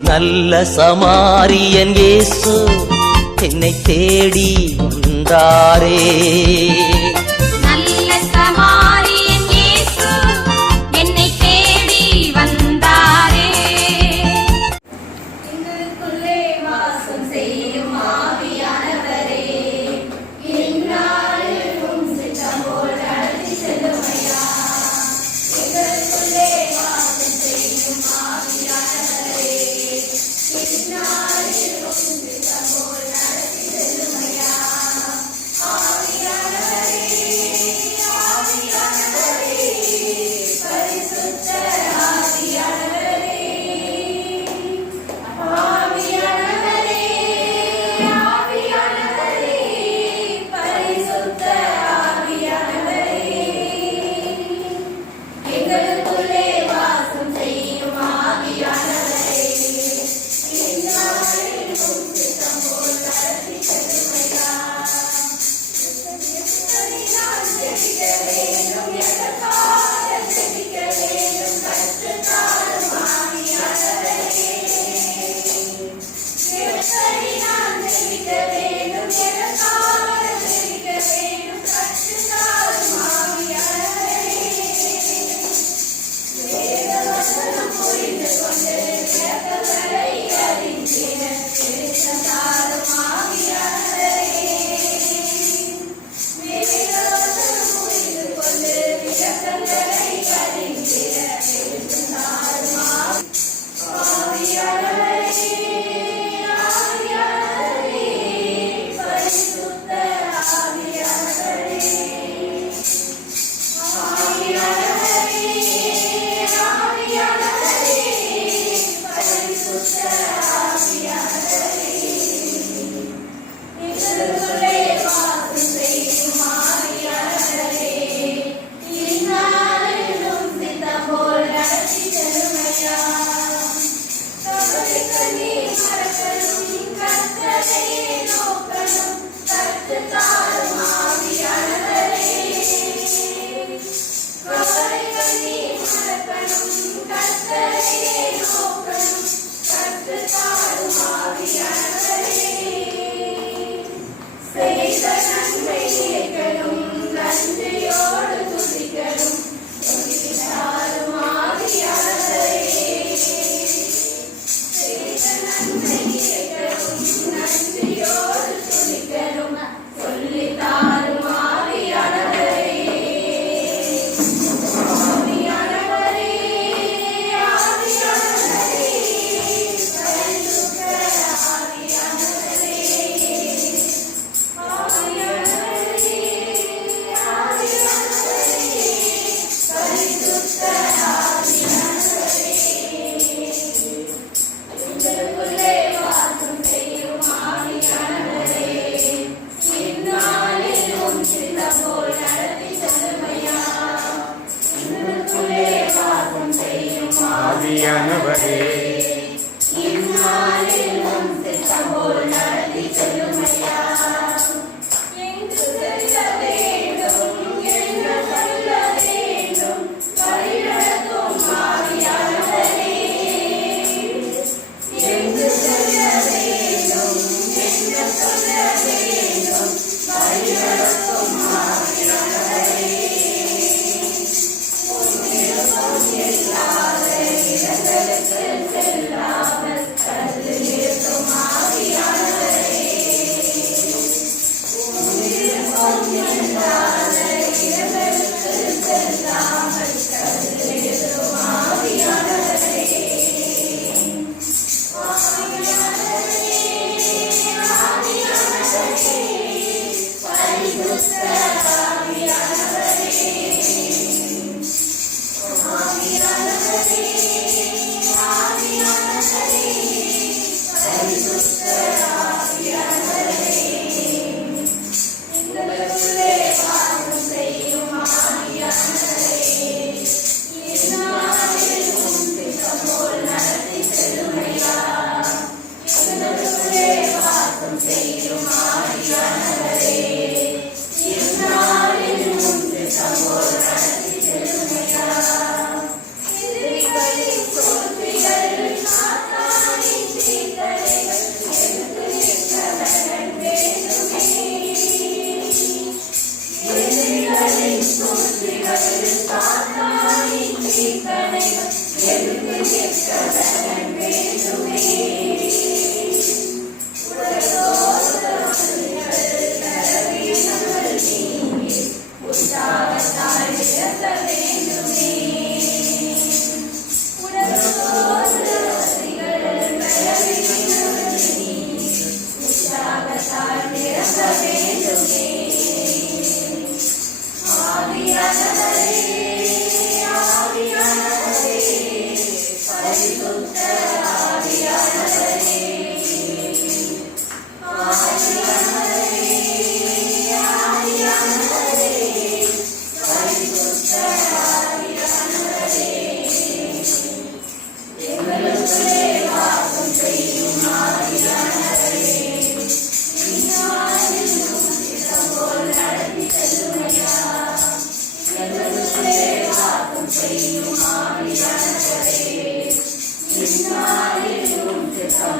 நல்ல சமாரியன் இயேசு என்னை தேடி வந்தாரே. நல்ல சமாரியன் இயேசு என்னை தேடி வந்தாரே. எங்களுக்குள்ளே வாசம் செய்யும் ஆவியானவரே, எந்நாளில் உம் சித்தம் போல் நடத்தி செல்லுமையா. எங்களுக்குள்ளே வாசம் செய்யும் ஆவியானவரே, எந்நாளில் உம் சித்தம் போல் நடத்தி செல்லுமையா. ஆவியானவரே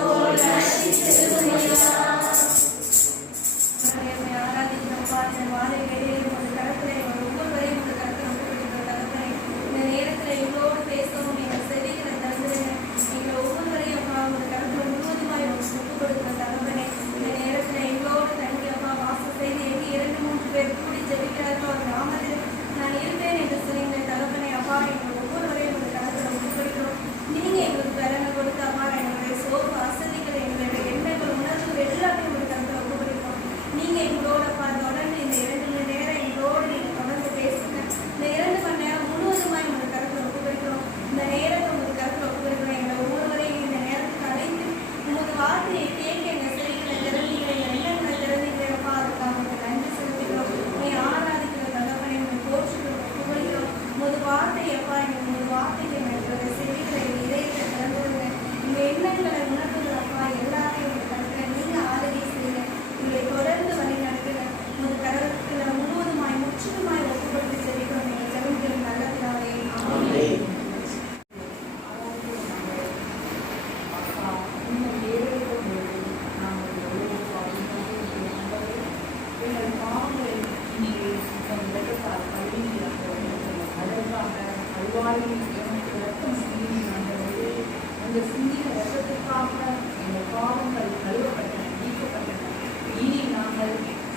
போல் நடத்தி செல்லுமையா. ஆராதிக்கிறப்பா இந்த மாலை வேளையில் ஒரு கருத்தை ஒவ்வொருவரையும் ஒரு கருத்தை ஒப்புக்கொடுக்கிற தகவலை இந்த நேரத்தில் எங்களோடு பேசவும் நீங்கள் செவிக்கிற தருகிறேன். எங்களை ஒவ்வொருவரையும் ஒரு கருத்தில் முழுவதுமாய் ஒப்புக் கொடுக்கிற தகவலை இந்த நேரத்தில் எங்களோடு தங்கியப்பா வாசம் செய்து எங்கே 2-3 பேர் கூடி ஜெபிக்கிறார்களோ ஒரு நாமத்தில் நான் இருப்பேன் என்று சொல்லுகிற தகவலை அப்பா எங்கள் ஒவ்வொருவரையும் ஒரு கருத்தில் ஒப்புக் கொடுக்கிறோம். நீங்கள் எங்களுக்கு பலனை கொடுத்து அப்பா எங்களுடைய சோர்வு அசதிகள் எங்களுடைய எண்ணங்கள் உணர்வுகள் எல்லாத்தையும் ஒரு கருத்தில் ஒப்புக் கொடுக்கிறோம். நீங்கள் எங்களோடப்பா தொடர்ந்து இந்த 2 மணி நேரம் எங்களோடு நீங்கள் தொடர்ந்து பேசுங்க. இந்த 2 மணி நேரம் முழுவதுமாய் ஒரு கருத்தில் ஒப்புக்கொடுக்கிறோம். இந்த நேரத்தை ஒரு கருத்தில் ஒப்புக்கொடுக்கிறோம். எங்களை ஒவ்வொருவரையும் இந்த நேரத்துக்கு அழைத்து உங்களது வார்த்தையை கேட்க எங்கள் செவிகளை திறந்தீங்க, எங்கள் எண்ணங்களை திறந்தீங்களப்பா. அதுக்காக உங்களுக்கு நன்றி செலுத்துகிறோம். உங்களை ஆராதிக்கிற தகவலை உங்கள் போற்றுகிறோம், ஒப்புக்கொடுக்கிறோம். உங்களது வார்த்தையப்பா உங்களது வார்த்தைக்கு எங்களுடைய செவிகளை இதயத்தை திறந்துருங்க. உங்கள் எண்ணங்களை உணர்வுகள் அப்பா எல்லாத்தையும் உங்கள் கருத்தில் நீங்கள் ஆளுகை செய்யுங்க. உங்களை தொடர்ந்து வழி நடத்துங்க. உங்கள் கருத்தில் முழுவதுமாய் முற்றிலுமாய் ஒப்புக்கொடுத்து செவிக்கிறோம். நீங்கள் செவிக்கிற நல்ல பிதாவே. ஆமென்.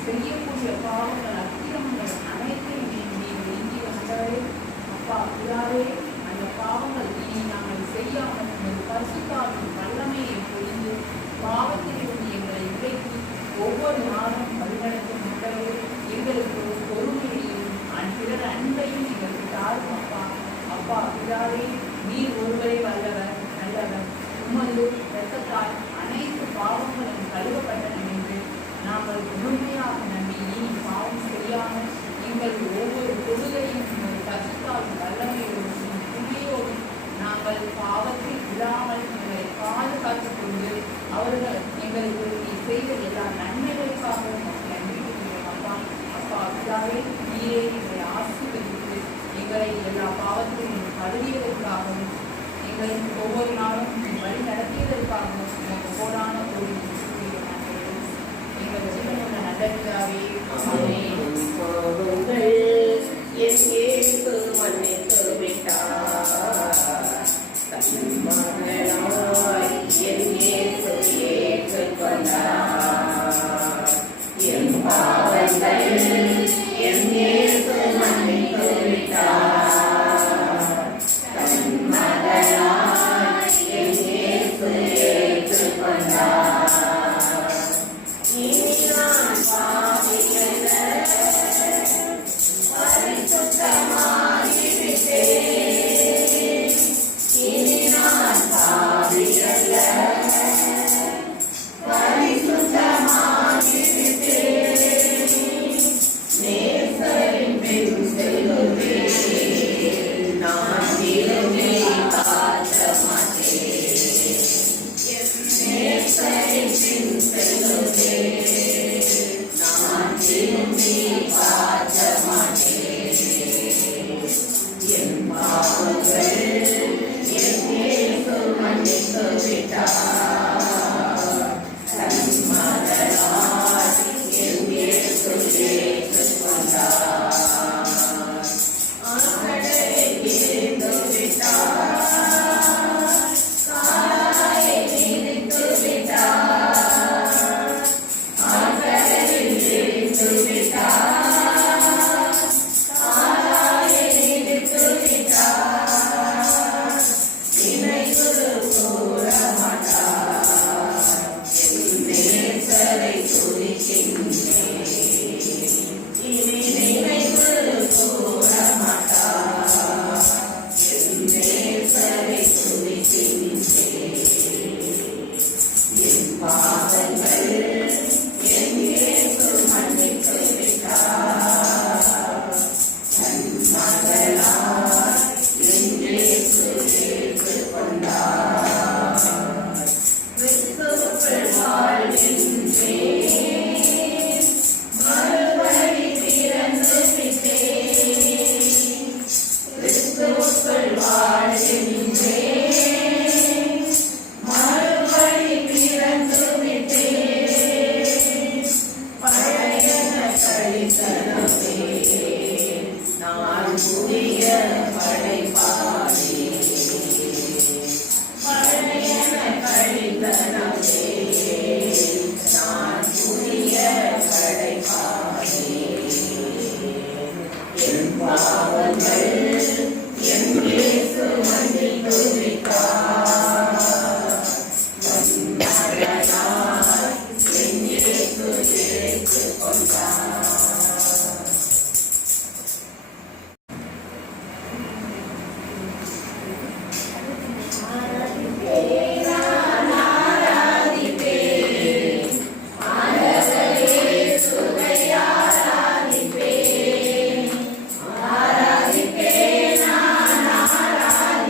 செய்யக்கூடிய பாவங்கள் அக்கிரமங்கள் அனைத்தையும் நீங்கள் இங்கே வந்தவரே அப்பா இதாவே அந்த பாவங்கள் இனி நாங்கள் செய்யாமல் உங்கள் பரிசுத்தாவின் வல்லமையை பொழிந்து பாவத்திலிருந்து எங்களை விலக்கி ஒவ்வொரு நாளும் வழிநடத்தும் மக்களே எங்களுக்கு பொறுமையையும் பிறர் அன்பையும் எங்களுக்கு தாரும் அப்பா. அப்பா இதாவே நீர் ஒருவரே வல்லவர் நல்லவர். உமது இரத்தத்தால் அனைத்து பாவங்களும் கழுவப்பட்டன என்று நாங்கள் முழுமையாக நம்பி இனி பாவம் செய்யாமல் எங்கள் ஒவ்வொரு பொழுதையும் உங்கள் பரிசுத்தாவின் வல்லமையோடும் துணையோடும் நாங்கள் பாவத்தில் விடாமல் எங்களை பாதுகாத்துக் கொண்டு அவர்கள் எங்களுக்கு நீ செய்த எல்லா நன்மைகளுக்காகவும் நன்றி கூறுகிறோம் அப்பா. அப்பா இதாவே நீரே எங்களை ஆசீர்வதித்து எங்களை எல்லா பாவத்திலும் கழுவியதற்காகவும் எங்களை ஒவ்வொரு நாளும் வழி நடத்தியதற்காகவும் எனக்கு போடான ஒரு எங்கள் ஜீவனோட நல்ல பிதாவே. என் இயேசு மன்னித்து விட்டார். தன் மகனாய் என் இயேசு ஏற்றுக்கொண்டார். என் பாவங்கள் என் இயேசு மன்னித்து விட்டார். தன் மகனாய் என் இயேசு ஏற்றுக்கொண்டார். இனி நான் பாவியல்ல, பரிசுத்தமாகிவிட்டேன். இனி நான் பாவியல்ல, பரிசுத்தமாகிவிட்டேன். நேசரின் பின் செல்லுவேன். நான் திரும்பி பார்க்க மாட்டேன். நேசரின் பின் செல்லுவேன். நான் திரும்பி பார்க்க மாட்டேன். என் பாவங்கள் என் இயேசு மன்னித்து விட்டார். தன் மகனாய் என் இயேசு ஏற்றுக்கொண்டார். ஆண்டவரே இருந்து விட்டார். காலை மிதித்து விட்டார்.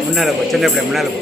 முன்னால் போ, சின்ன பிள்ளை முன்னால் போ.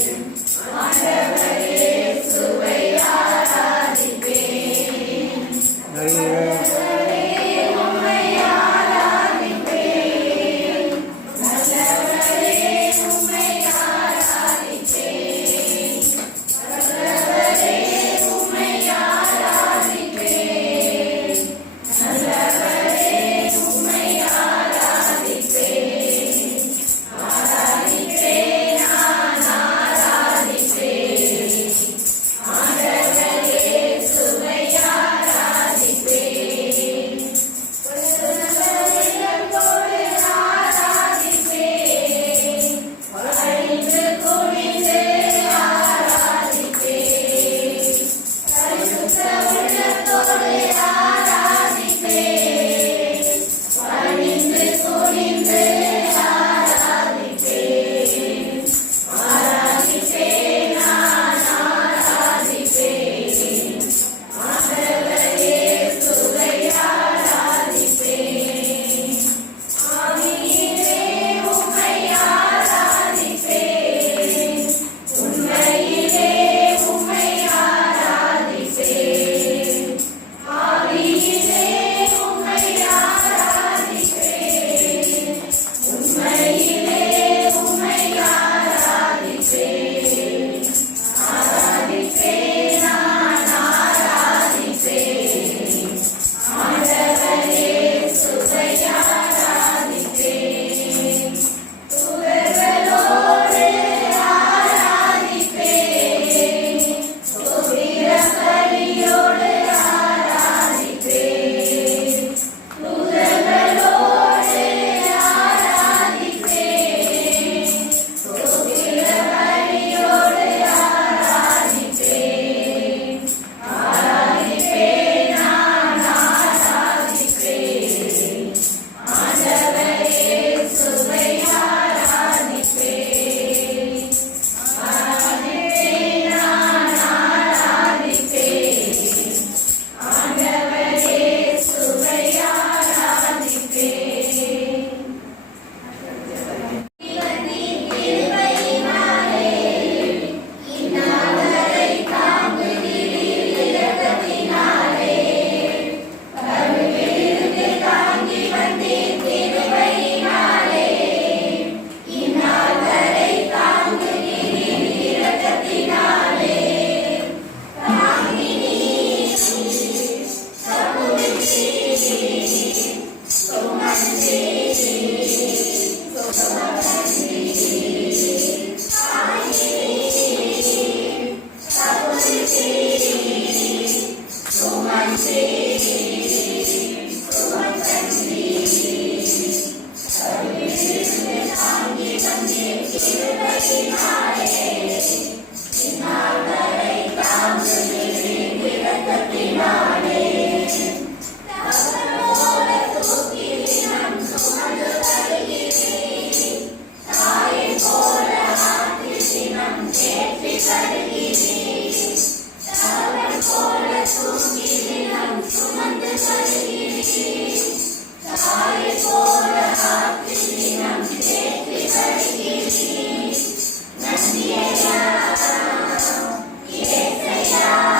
Yeah.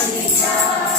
வாழ்கின்றார்.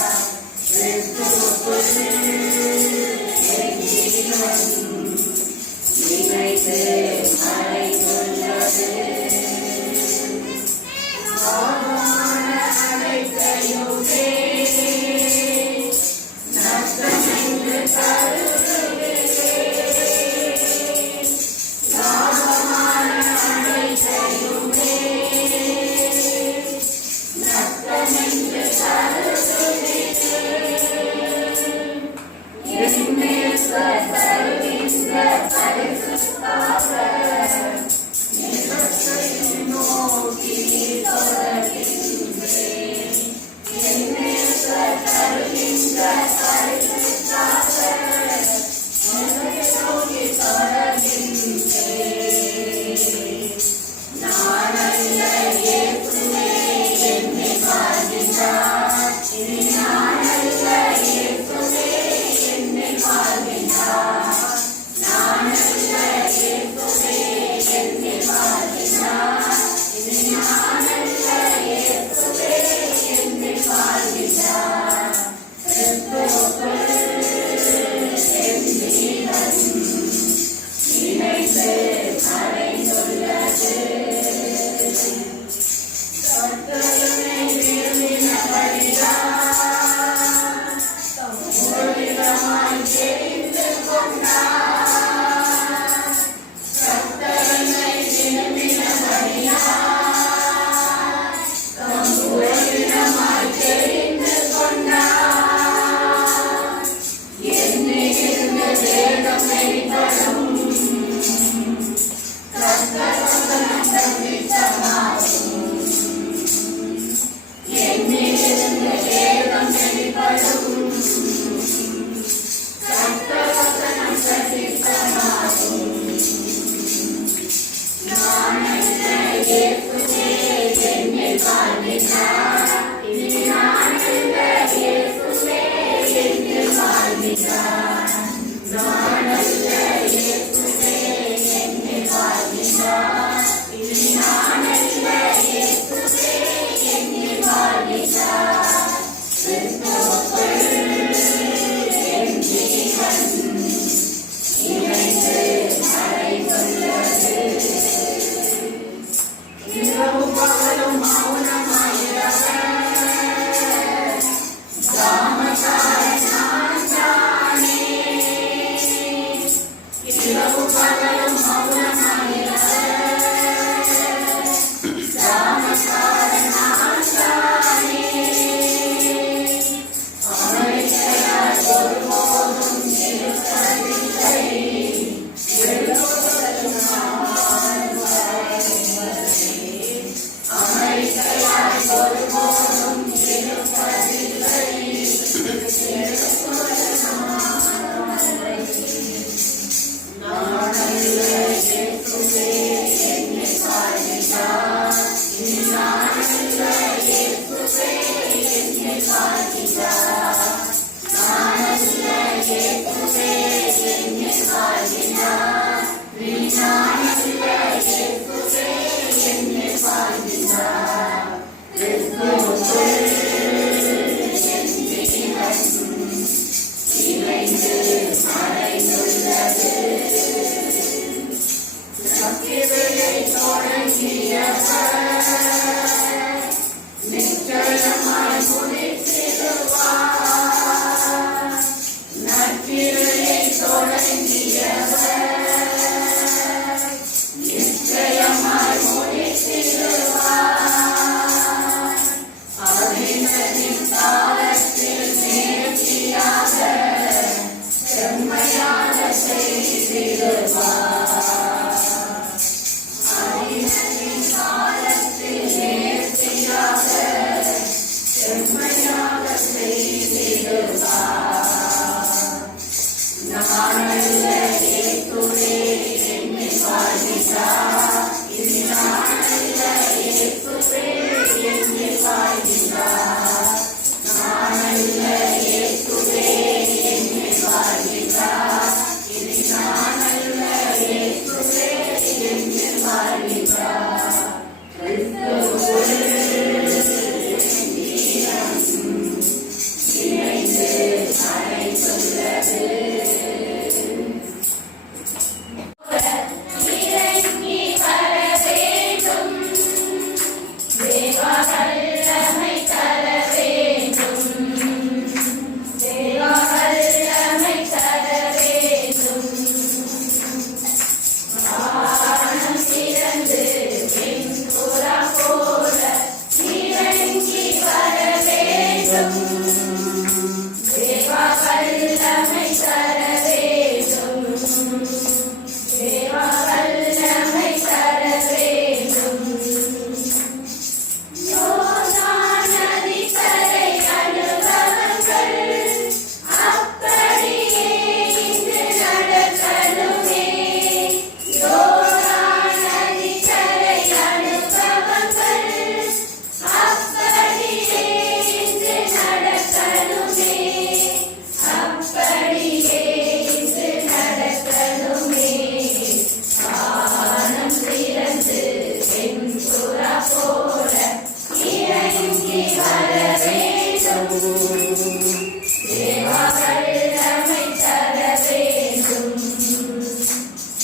தேவா வல்லமை தர வேண்டும்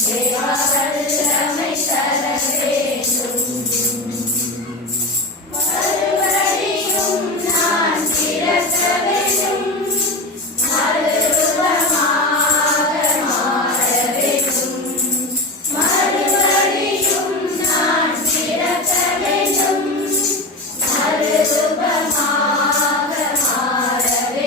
தேவா வல்லமை தர வேண்டும் மறுபடியும் நான் பிறக்க வேண்டும் மறுரூபமாக மாற வேண்டும் மறுபடியும் நான் பிறக்க வேண்டும் மறுரூபமாக மாற வேண்டும்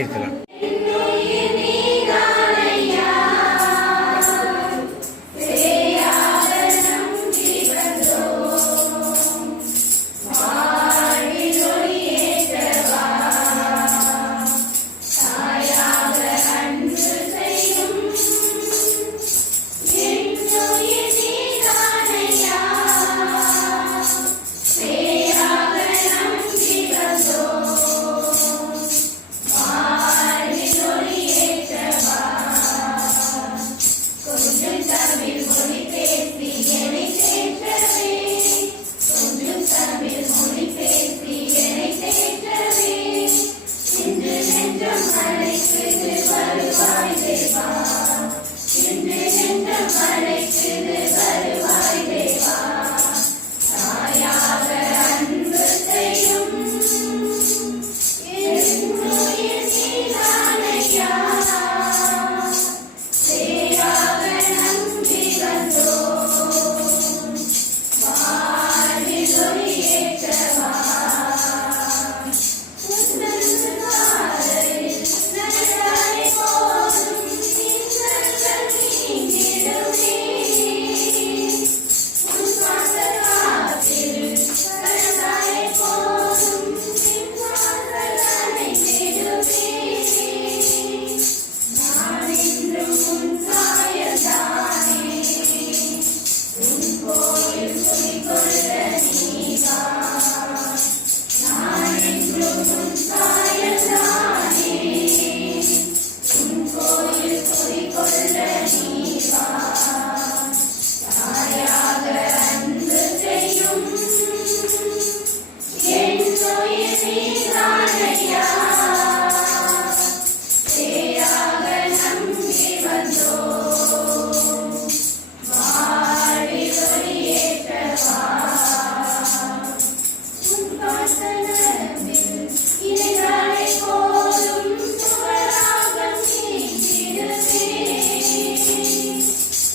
கைத்தலாம். என்னுயிர் நீதானையா சேயாக நம்பி வந்தோம் வாழ்வில் ஒளியேற்றவா தாயாக அன்பு செய்யும் என்னுயிர் நீதானையா சேயாக நம்பி வந்தோம் வாழ்வில் ஒளியேற்றவா கொஞ்சம் தமிழ் மொழி பேசி என்னை தேற்றவே கொஞ்சம் தமிழ் மொழி பேசி என்னை தேற்றவே இன்று நெஞ்சம் அழைக்குது வருவாய் தேவா இன்று நெஞ்சம் அழைக்குது வருவாய் தேவா தாயாக அன்பு செய்யும் என்னுயிர் நீதானையா சேயாக நம்பி வந்தோம் வாழ்வில் ஒளியேற்றவா உந்தன் பாதையில் நடந்தாலே போதும் இன்னல்கள் நீங்கிடுமே உன் வாசல் காத்திரு நடந்தாலே போதும் நின் வாசல் அணைத்திடுமே நான் இன்றும் உன் சாயல்தானே உன் கோயில் குடிகொள்ள நீவா நான் இன்றும் உன் சாயல்தானே உன் கோயில் குடிகொள்ள நீவா தாயாக அன்பு செய்யும் என்னுயிர் நீதானையா சேயாக நம்பி வந்தோம் வாழ்வில் ஒளியேற்றவா உன் வாசனத்தில் இணைந்தாலே போதும் சுவராகம் நீங்கிடுமே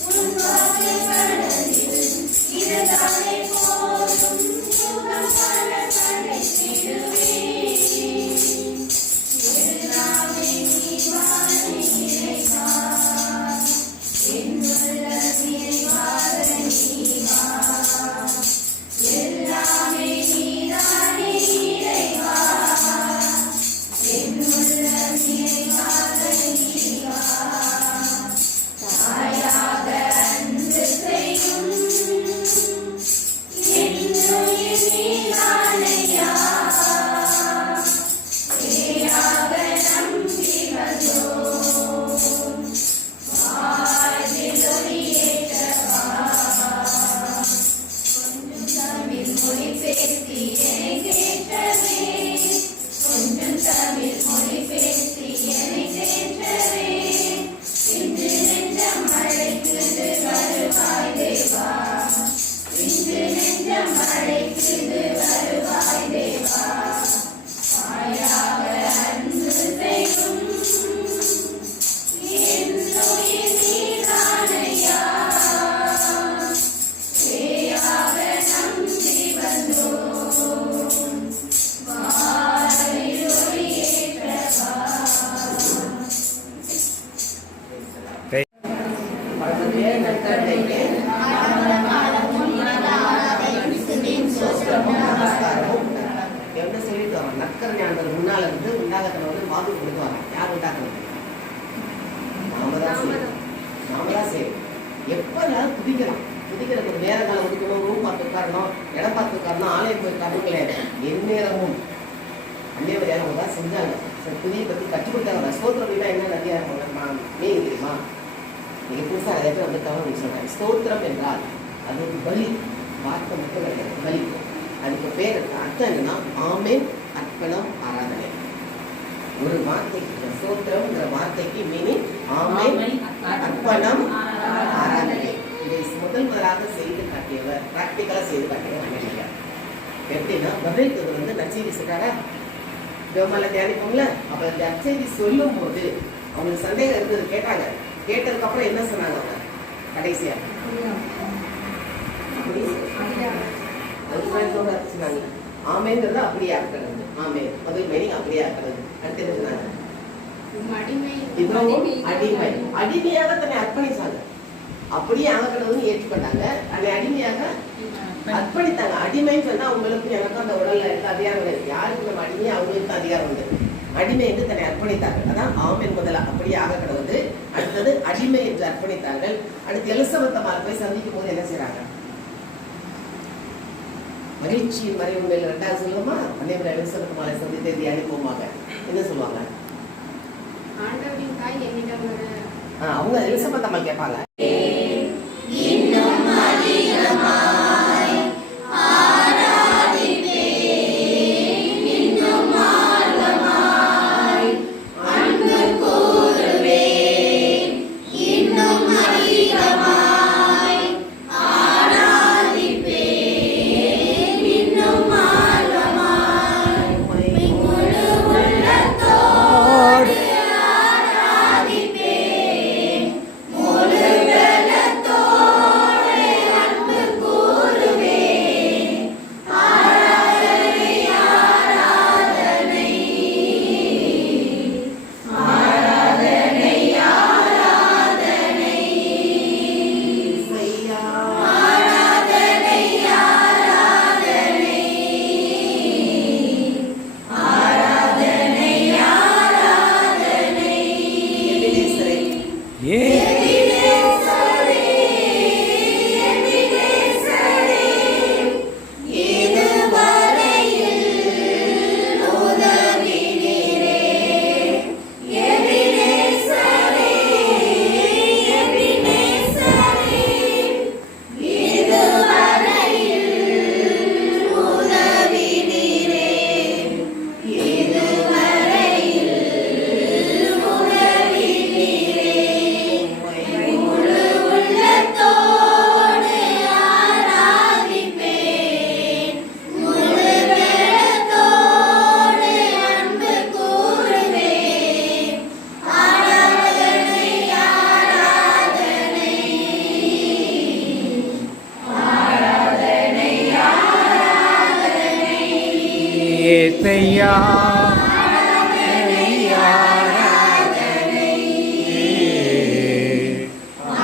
உன் வாசல் கடலில் இருந்தாலே போதும் சுகம் பல படைத்திடுவே எல்லாமே நீவானே இறைவா என்னுள்ள நிறைவாக நீவா எல்லாமே நீதானே இறைவா என்னுள்ள நிறைவாக நீவா தாயாக அன்பு செய்யும் என்னுயிர் நீதானையா சேயாக நம்பி வந்தோம் வாழ்வில் ஒளியேற்றவா கொஞ்சம் தமிழ் மொழி பேசி என்னை தேற்றவே கொஞ்சம் தமிழ் மொழி பேசி என்னை தேற்றவே இன்று நெஞ்சம் அழைக்குது வருவாய் தேவா இன்று நெஞ்சம் அழைக்குது வருவாய் தேவா தாயாக அன்பு செய்யும் என்னுயிர் நீதானையா சேயாக நம்பி வந்தோம் வாழ்வில் ஒளியேற்றவா என்ன சொல்லிட்டு வரோம் நக்கர் ஞானவர் முன்னால இருந்து உண்டாகத்துல வந்து வாக்கு கொடுத்து வரோம் யார் உண்டாக்கணும் நாம தான் சரி எப்பனாலும் குதிக்கிறதுக்கு நேர காலம் ஒதுக்கணும் ரூம் பார்த்து உட்காரணும் இடம் பார்த்து உட்காரணும் ஆலயம் போய் உட்காரணும் கிடையாது எந்நேரமும் அந்நியவரையாக தான் செஞ்சாங்க சரி புதிய பற்றி கற்றுக் கொடுத்தாங்க ஸ்தோத்திரம் அப்படின்னா என்ன நிறையா மீன் தெரியுமா நீங்கள் புதுசாக நிறைய பேர் வந்துட்டாங்கன்னு சொல்கிறேன் ஸ்தோத்திரம் என்றால் அது ஒரு பலி வார்த்தை மட்டும் கிடையாது பலி அதுக்கு பேர் அர்த்தம் என்னன்னா ஆமென் அர்ப்பணம் ஆராதனை ஒரு வார்த்தைக்கு ஸ்தோத்திரம்ங்கிற வார்த்தைக்கு மீனிங் ஆமென் அர்ப்பணம் ஆராதனை இதை முதலாக செய்து காட்டியவர் பிராக்டிக்கலாக செய்து காட்டியவர் அமெரிக்கா எப்படின்னா பதிலுக்கு வந்து நச்சீதி சொல்றாரா தேவமால தியானிப்போம்ல அப்ப இந்த நச்சீதி சொல்லும் போது அவங்களுக்கு சந்தேகம் இருந்தது கேட்டாங்க கேட்டதுக்கு அப்புறம் என்ன சொன்னாங்க அவங்க கடைசியா சொன்னாங்க ஆமேங்கிறது அப்படியே ஆக்கிறது ஆமே முதல் மீனிங் அப்படியே ஆக்கிறது அடுத்து என்ன சொன்னாங்க இதுவும் அடிமை. அடிமையாக தன்னை அர்ப்பணிச்சாங்க. அப்படியே ஆகக்கூடாதுன்னு ஏற்றுக்கொண்டாங்க. தன்னை அடிமையாக அர்ப்பணித்தாங்க. அடிமைன்னு சொன்னா உங்களுக்கு எனக்கும் அந்த உடல்ல இருக்க அதிகாரம் கிடையாது. யாருக்கு நம்ம அடிமை அவங்களுக்கு அதிகாரம் உண்டு. அடிமை என்று தன்னை அர்ப்பணித்தார்கள். அதான் ஆமென் முதல்ல அப்படியே ஆக கிடவுது. அடுத்தது அடிமை என்று அர்ப்பணித்தார்கள். அடுத்து எலிசபெத் அம்மாள் போய் சந்திக்கும் போது என்ன செய்யறாங்க? மகிழ்ச்சியின் மறைவு மேல் 2வது சொல்லுமா? அன்னைவரை எலிசபெத் அம்மாளை சந்தித்து தியானிப்போமாக என்ன சொல்லுவாங்க? ஆண்டவரின் தாய் என்னிடம் வர அவங்க எலிசபெத் அம்மாள் கேட்பாங்க, இன்னும் அதிகமாய் ஆராதிப்பேன், இன்னும் ஆர்வமாய் அன்பு கூறுவேன், இன்னும் அதிகமாய் ஆராதிப்பேன், இன்னும் ஆர்வமாய் முழு உள்ளத்தோடு ஆராதிப்பேன், முழு பலத்தோடு அன்பு கூறுவேன். ஆராதனை ஆராதனை ஆராதனை ஆராதனை ஐயா ஆராதனை ஆராதனை ஆராதனை ஆராதனை எபினேசரே, ஏ எபினேசரே, எபினேசரே, இதுவரையில் உதவினீரே. எபினேசரே, எபினேசரே, இதுவரையில் உதவினீரே. இதுவரையில் உதவினீரே. முழு உள்ளத்தோடு ஆராதிப்பேன், முழு பலத்தோடு அன்பு கூறுவேன். ஆராதனை ஆராதனை ஆராதனை ஆராதனை ஏசையா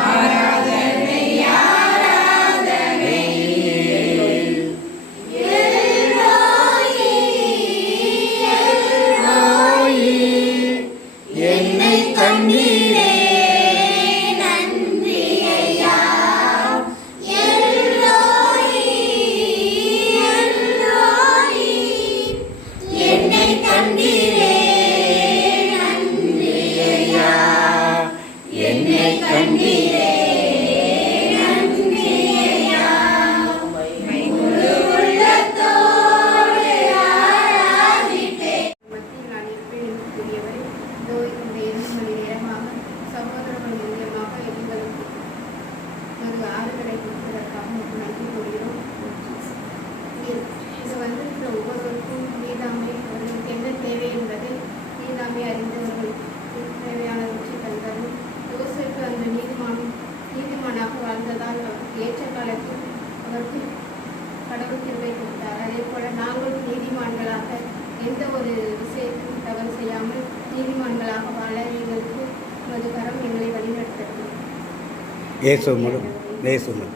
ஆராதனை ஆராதனை எல்லோயி எல்லோயி என்னை கண்டீரே நன்றி ஐயா. எல்லோயி எல்லோயி என்னை கண்டீரே நன்றி ஐயா. என்னை கண்டீரே நன்றி ஐயா. முழு உள்ளத்தோடு ஆராதிப்பேன். மத்தியில் நான் இருப்பேன் என்று கூறியவரை இதோ இந்த 2 மணி நேரமாக சகோதரர்கள் மூலியமாக எங்களுக்கு ஒரு ஆறுதலை கொடுப்பதற்காக உங்களுக்கு நன்றி கூறுகிறோம். இது வந்திருக்கிற ஒவ்வொருவருக்கும் நீதாமை அவர்களுக்கு என்ன தேவை என்பதை நீதாமை அறிந்தவர்களுக்கு தேவையானவற்றை தந்தரும். யோசேப்பு அந்த நீதிமானாக வாழ்ந்ததால் அவருக்கு ஏற்ற காலத்தில் அவருக்கு கடவுள் கிருபை கொடுத்தார். அதே போல நாங்களும் நீதிமான்களாக எந்த ஒரு விஷயத்தையும் தவறு செய்யாமல் நீதிமான்களாக வாழ எங்களுக்கு உமது கரம் எங்களை வழிநடத்தட்டும். ஏசு முழு ஏசு முழு